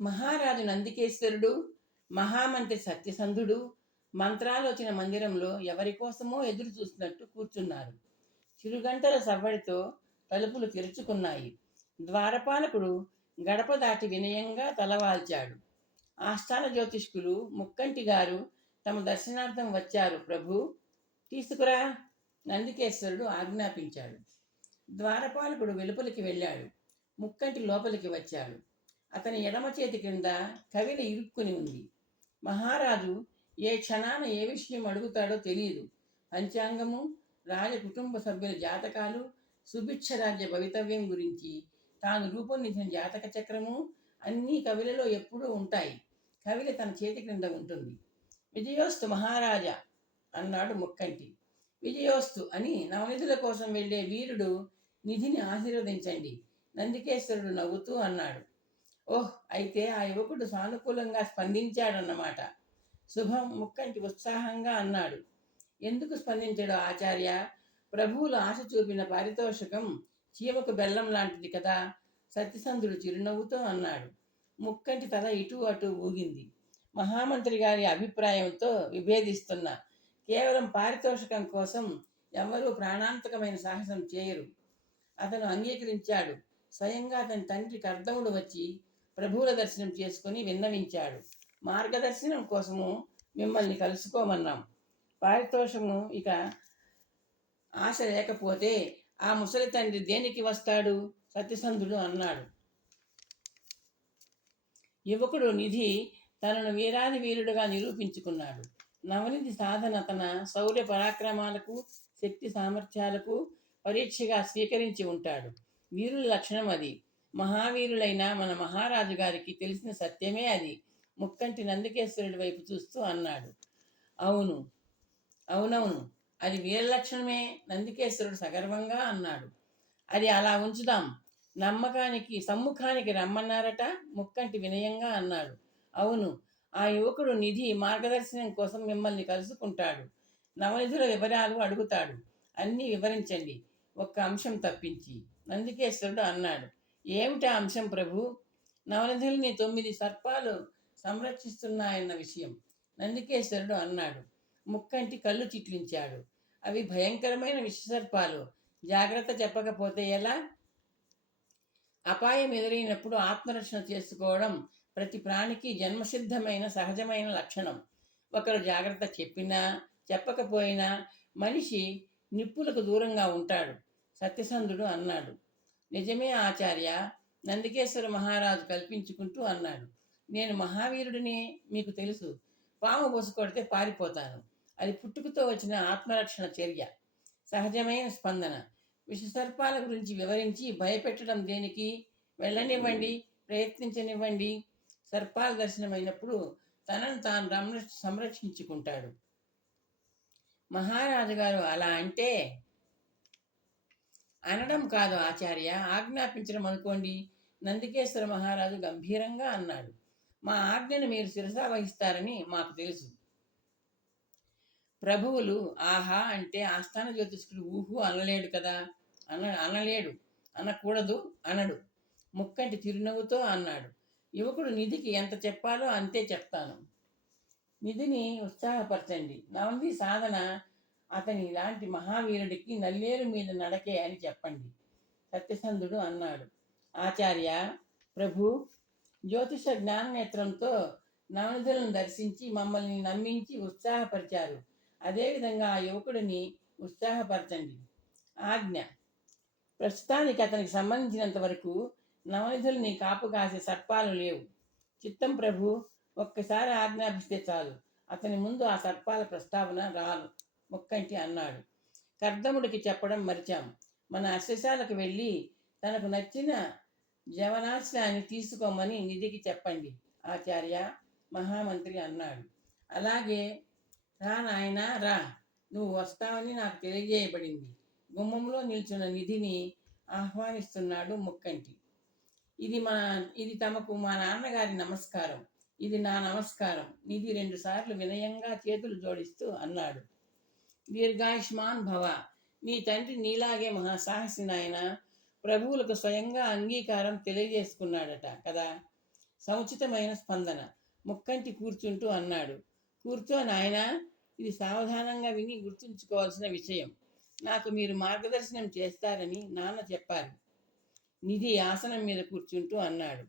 మహారాజు నందికేశ్వరుడు, మహామంత్రి సత్యసంధుడు మంత్రాలోచన మందిరంలో ఎవరి కోసమో ఎదురు చూస్తున్నట్టు కూర్చున్నారు. చిరుగంటల సవ్వడితో తలుపులు తెరుచుకున్నాయి. ద్వారపాలకుడు గడప దాటి వినయంగా తలవాల్చాడు. ఆస్థాన జ్యోతిష్కులు ముక్కంటి గారు తమ దర్శనార్థం వచ్చారు ప్రభు, తీసుకురా, నందికేశ్వరుడు ఆజ్ఞాపించాడు. ద్వారపాలకుడు వెలుపలికి వెళ్ళాడు. ముక్కంటి లోపలికి వచ్చాడు. అతని ఎడమ చేతి క్రింద కవిల ఇరుక్కుని ఉంది. మహారాజు ఏ క్షణాన ఏ విషయం అడుగుతాడో తెలియదు. పంచాంగము, రాజ కుటుంబ సభ్యుల జాతకాలు, సుభిక్షరాజ్య భవితవ్యం గురించి తాను రూపొందించిన జాతక చక్రము అన్నీ కవిలలో ఎప్పుడూ ఉంటాయి. కవిల తన చేతి క్రింద ఉంటుంది. విజయోస్తు మహారాజా అన్నాడు ముక్కంటి. విజయోస్తు అని నవనిధుల కోసం వెళ్ళే వీరుడు నిధిని ఆశీర్వదించండి, నందికేశ్వరుడు నవ్వుతూ అన్నాడు. ఓహ్, అయితే ఆ యువకుడు సానుకూలంగా స్పందించాడన్నమాట. శుభం, ముక్కంటి ఉత్సాహంగా అన్నాడు. ఎందుకు స్పందించాడు ఆచార్య? ప్రభువులు ఆశ చూపిన పారితోషికం చీమకు బెల్లం లాంటిది కదా, సత్యసంధుడు చిరునవ్వుతో అన్నాడు. ముక్కంటి తల ఇటు అటు ఊగింది. మహామంత్రి గారి అభిప్రాయంతో విభేదిస్తున్న కేవలం పారితోషికం కోసం ఎవరూ ప్రాణాంతకమైన సాహసం చేయరు. అతను అంగీకరించాడు. స్వయంగా అతని తండ్రి కర్దముడు వచ్చి ప్రభువుల దర్శనం చేసుకుని విన్నవించాడు. మార్గదర్శనం కోసము మిమ్మల్ని కలుసుకోమన్నాం. పారితోషము ఇక ఆశ లేకపోతే ఆ ముసలి తండ్రి దేనికి వస్తాడు? సత్యసంధుడు అన్నాడు. యువకుడు నిధి తనను వీరాది వీరుడుగా నిరూపించుకున్నాడు. నవనిధి సాధన తన శౌర్య పరాక్రమాలకు, శక్తి సామర్థ్యాలకు పరీక్షగా స్వీకరించి ఉంటాడు. వీరుల లక్షణం అది. మహావీరులైన మన మహారాజు గారికి తెలిసిన సత్యమే అది. ముక్కంటి నందికేశ్వరుడి వైపు చూస్తూ అన్నాడు. అవును, అవునవును, అది వీర లక్షణమే, నందికేశ్వరుడు సగర్వంగా అన్నాడు. అది అలా ఉంచుదాం. సమ్ముఖానికి రమ్మన్నారట, ముక్కంటి వినయంగా అన్నాడు. అవును, ఆ యువకుడు నిధి మార్గదర్శనం కోసం మిమ్మల్ని కలుసుకుంటాడు. నవనిధుల వివరాలు అడుగుతాడు. అన్నీ వివరించండి, ఒక్క అంశం తప్పించి, నందికేశ్వరుడు అన్నాడు. ఏమిటా అంశం ప్రభు? నవనిధుల్ని 9 సర్పాలు సంరక్షిస్తున్నాయన్న విషయం, నందికేశ్వరుడు అన్నాడు. ముక్కంటి కళ్ళు చిట్లించాడు. అవి భయంకరమైన విషసర్పాలు, జాగ్రత్త చెప్పకపోతే ఎలా? అపాయం ఎదురైనప్పుడు ఆత్మరక్షణ చేసుకోవడం ప్రతి ప్రాణికి జన్మసిద్ధమైన సహజమైన లక్షణం. ఒకరు జాగ్రత్త చెప్పినా చెప్పకపోయినా మనిషి నిప్పులకు దూరంగా ఉంటాడు, సత్యసంధుడు అన్నాడు. నిజమే ఆచార్య, నందికేశ్వర మహారాజు కల్పించుకుంటూ అన్నాడు. నేను మహావీరుడిని మీకు తెలుసు. పాము బొసు కొడితే పారిపోతాను. అది పుట్టుకతో వచ్చిన ఆత్మరక్షణ చర్య, సహజమైన స్పందన. విషసర్పాల గురించి వివరించి భయపెట్టడం దేనికి? వెళ్ళనివ్వండి, ప్రయత్నించనివ్వండి. సర్పాల దర్శనమైనప్పుడు తనను తాను సంరక్షించుకుంటాడు. మహారాజు గారు అలా అంటే? అనడం కాదు ఆచార్య, ఆజ్ఞాపించడం అనుకోండి, నందికేశ్వర మహారాజు గంభీరంగా అన్నాడు. మా ఆజ్ఞను మీరు శిరసా వహిస్తారని మాకు తెలుసు. ప్రభువులు ఆహా అంటే ఆస్థాన జ్యోతిష్కుడు ఊహు అనలేడు కదా. అనలేడు, అనకూడదు, అనడు. ముక్కంటి చిరునవ్వుతో అన్నాడు. యువకుడు నిధికి ఎంత చెప్పాలో అంతే చెప్తాను. నిధిని ఉత్సాహపరచండి. నవనిధి సాధన అతని ఇలాంటి మహావీరుడికి నల్లేరు మీద నడకే అని చెప్పండి, సత్యసంధుడు అన్నాడు. ఆచార్య, ప్రభు జ్యోతిష జ్ఞాననేత్రంతో నవనిధులను దర్శించి మమ్మల్ని నమ్మించి ఉత్సాహపరిచారు. అదేవిధంగా ఆ యువకుడిని ఉత్సాహపరచండి. ఆజ్ఞ. ప్రస్తుతానికి అతనికి సంబంధించినంత వరకు నవనిధుల్ని కాపు కాసే సర్పాలు లేవు. చిత్తం ప్రభు, ఒక్కసారి ఆజ్ఞాపిస్తే చాలు. అతని ముందు ఆ సర్పాల ప్రస్తావన రాను, ముక్కంటి అన్నాడు. కర్దముడికి చెప్పడం మరిచాం. మన అశ్వశాలకు వెళ్ళి తనకు నచ్చిన జవనాశ్రాన్ని తీసుకోమని నిధికి చెప్పండి ఆచార్య, మహామంత్రి అన్నాడు. అలాగే, రా నాయనా రా, నువ్వు వస్తావని నాకు తెలియజేయబడింది. గుమ్మంలో నిల్చున్న నిధిని ఆహ్వానిస్తున్నాడు ముక్కంటి. ఇది తమకు మా నాన్నగారి నమస్కారం. ఇది నా నమస్కారం. నిధి 2 సార్లు వినయంగా చేతులు జోడిస్తూ అన్నాడు. దీర్ఘాయుష్మాన్ భవ. మీ తండ్రి నీలాగే మహాసాహసి నాయన. ప్రభువులకు స్వయంగా అంగీకారం తెలియజేసుకున్నాడట కదా. సముచితమైన స్పందన. ముక్కంటి కూర్చుంటూ అన్నాడు, కూర్చో నాయనా, ఇది సావధానంగా విని గుర్తుంచుకోవాల్సిన విషయం. నాకు మీరు మార్గదర్శనం చేస్తారని నాన్న చెప్పారు. నిధి ఆసనం మీద కూర్చుంటూ అన్నాడు,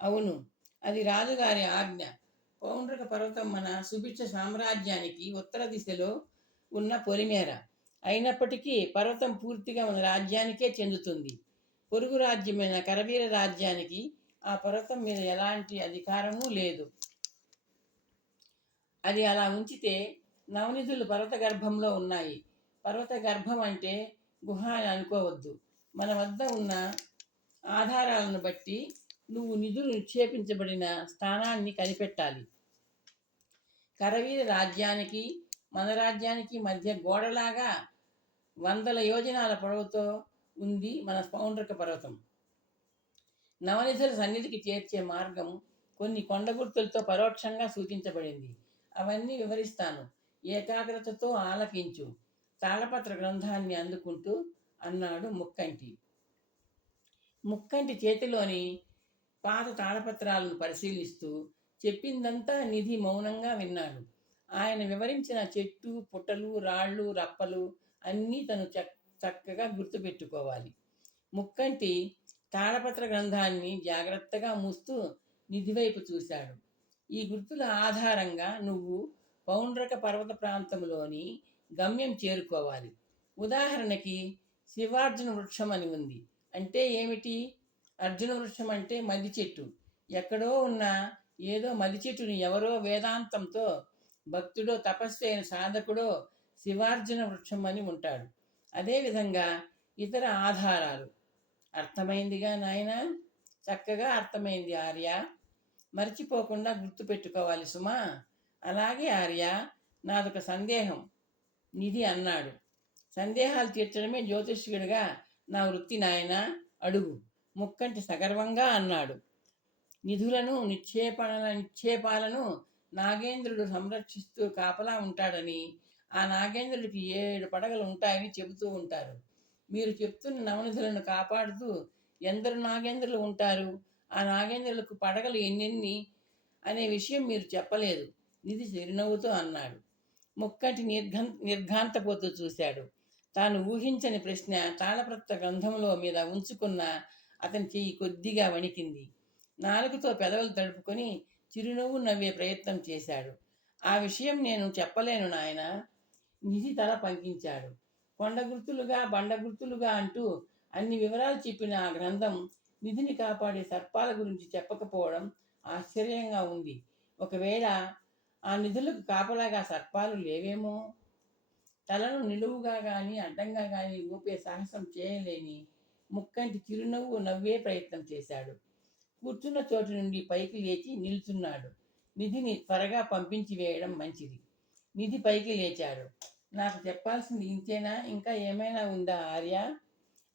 అవును, అది రాజుగారి ఆజ్ఞ. పౌండ్రక పర్వతం మన సుభిక్ష సామ్రాజ్యానికి ఉత్తర దిశలో ఉన్న పొలిమేర. అయినప్పటికీ పర్వతం పూర్తిగా మన రాజ్యానికే చెందుతుంది. పొరుగు రాజ్యమైన కరవీర రాజ్యానికి ఆ పర్వతం మీద ఎలాంటి అధికారమూ లేదు. అది అలా ఉంచితే నవనిధులు పర్వత గర్భంలో ఉన్నాయి. పర్వత గర్భం అంటే గుహ అని అనుకోవద్దు. మన వద్ద ఉన్న ఆధారాలను బట్టి నువ్వు నిధులు నిక్షేపించబడిన స్థానాన్ని కనిపెట్టాలి. కరవీర రాజ్యానికి మన రాజ్యానికి మధ్య గోడలాగా వందల యోజనాల పొడవుతో ఉంది మన పౌండ్రక పర్వతం. నవనిధుల సన్నిధికి చేర్చే మార్గం కొన్ని కొండ గుర్తులతో పరోక్షంగా సూచించబడింది. అవన్నీ వివరిస్తాను, ఏకాగ్రతతో ఆలకించు. తాళపత్ర గ్రంథాన్ని అందుకుంటూ అన్నాడు ముక్కంటి. ముక్కంటి చేతిలోని పాత తాళపత్రాలను పరిశీలిస్తూ చెప్పిందంతా నిధి మౌనంగా విన్నాడు. ఆయన వివరించిన చెట్టు, పుట్టలు, రాళ్ళు, రప్పలు అన్నీ తను చక్కగా గుర్తుపెట్టుకోవాలి. ముక్కంటి తాళపత్ర గ్రంథాన్ని జాగ్రత్తగా మూస్తూ నిధి వైపు చూశాడు. ఈ గుర్తుల ఆధారంగా నువ్వు పౌండ్రక పర్వత ప్రాంతంలోని గమ్యం చేరుకోవాలి. ఉదాహరణకి శివార్జున వృక్షం అని ఉంది. అంటే ఏమిటి? అర్జున వృక్షం అంటే మది చెట్టు. ఎక్కడో ఉన్న ఏదో మది చెట్టుని ఎవరో వేదాంతంతో భక్తుడో తపస్సు అయిన సాధకుడో శివార్జున వృక్షం అని ఉంటాడు. అదేవిధంగా ఇతర ఆధారాలు. అర్థమైందిగా నాయన? చక్కగా అర్థమైంది ఆర్య. మర్చిపోకుండా గుర్తుపెట్టుకోవాలి సుమా. అలాగే ఆర్య, నాదొక సందేహం, నిధి అన్నాడు. సందేహాలు తీర్చడమే జ్యోతిష్యుడిగా నా వృత్తి నాయన, అడుగు, ముక్కంటి సగర్వంగా అన్నాడు. నిధులను నిక్షేపాలను నాగేంద్రుడు సంరక్షిస్తూ కాపలా ఉంటాడని, ఆ నాగేంద్రుడికి 7 పడగలు ఉంటాయని చెబుతూ ఉంటారు. మీరు చెప్తున్న నవనిధులను కాపాడుతూ ఎందరు నాగేంద్రులు ఉంటారు? ఆ నాగేంద్రులకు పడగలు ఎన్నెన్ని అనే విషయం మీరు చెప్పలేదు. నిధి చిరునవ్వుతో అన్నాడు. ముక్కంటి నిర్ఘాంతపోతూ చూశాడు. తాను ఊహించని ప్రశ్న తాళపత్ర గ్రంథంలో మీద ఉంచుకున్న అతని చెయ్యి కొద్దిగా వణికింది. నాలుగుతో పెదవులు తడుపుకొని చిరునవ్వు నవ్వే ప్రయత్నం చేశాడు. ఆ విషయం నేను చెప్పలేను నాయన. నిధి తల పంకించాడు. కొండ గుర్తులుగా, బండ గుర్తులుగా అంటూ అన్ని వివరాలు చెప్పిన ఆ గ్రంథం నిధిని కాపాడే సర్పాల గురించి చెప్పకపోవడం ఆశ్చర్యంగా ఉంది. ఒకవేళ ఆ నిధులకు కాపలాగా సర్పాలు లేవేమో? తలను నిలువుగా కానీ అడ్డంగా కానీ ఊపే సాహసం చేయలేని ముక్కంటి చిరునవ్వు నవ్వే ప్రయత్నం చేశాడు. కూర్చున్న చోటు నుండి పైకి లేచి నిల్చున్నాడు. నిధిని త్వరగా పంపించి వేయడం మంచిది. నిధి పైకి లేచాడు. నాకు చెప్పాల్సింది ఇంతేనా? ఇంకా ఏమైనా ఉందా ఆర్య?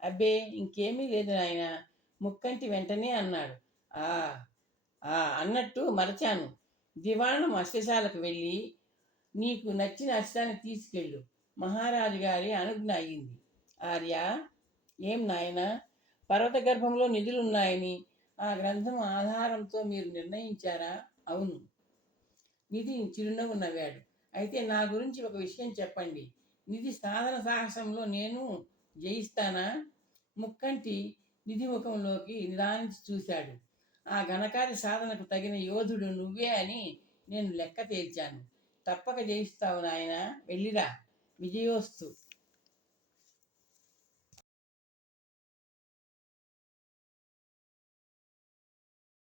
అబ్బే, ఇంకేమీ లేదు నాయన, ముక్కంటి వెంటనే అన్నాడు. ఆ అన్నట్టు మరచాను. దివాణం అశ్వశాలకు వెళ్ళి నీకు నచ్చిన అశ్వాన్ని తీసుకెళ్ళు. మహారాజు గారి అనుజ్ఞ అయ్యింది. ఆర్య, ఏం నాయన? పర్వత గర్భంలో నిధులున్నాయని ఆ గ్రంథం ఆధారంతో మీరు నిర్ణయించారా? అవును. నిధి చిరునవ్వు నవ్వాడు. అయితే నా గురించి ఒక విషయం చెప్పండి. నిధి సాధన సాహసంలో నేను జయిస్తానా? ముక్కంటి నిధి ముఖంలోకి నిదానించి చూశాడు. ఆ ఘనకార్య సాధనకు తగిన యోధుడు నువ్వే అని నేను లెక్క తేల్చాను. తప్పక జయిస్తావు నాయన, వెళ్ళిరా. విజయోస్తు.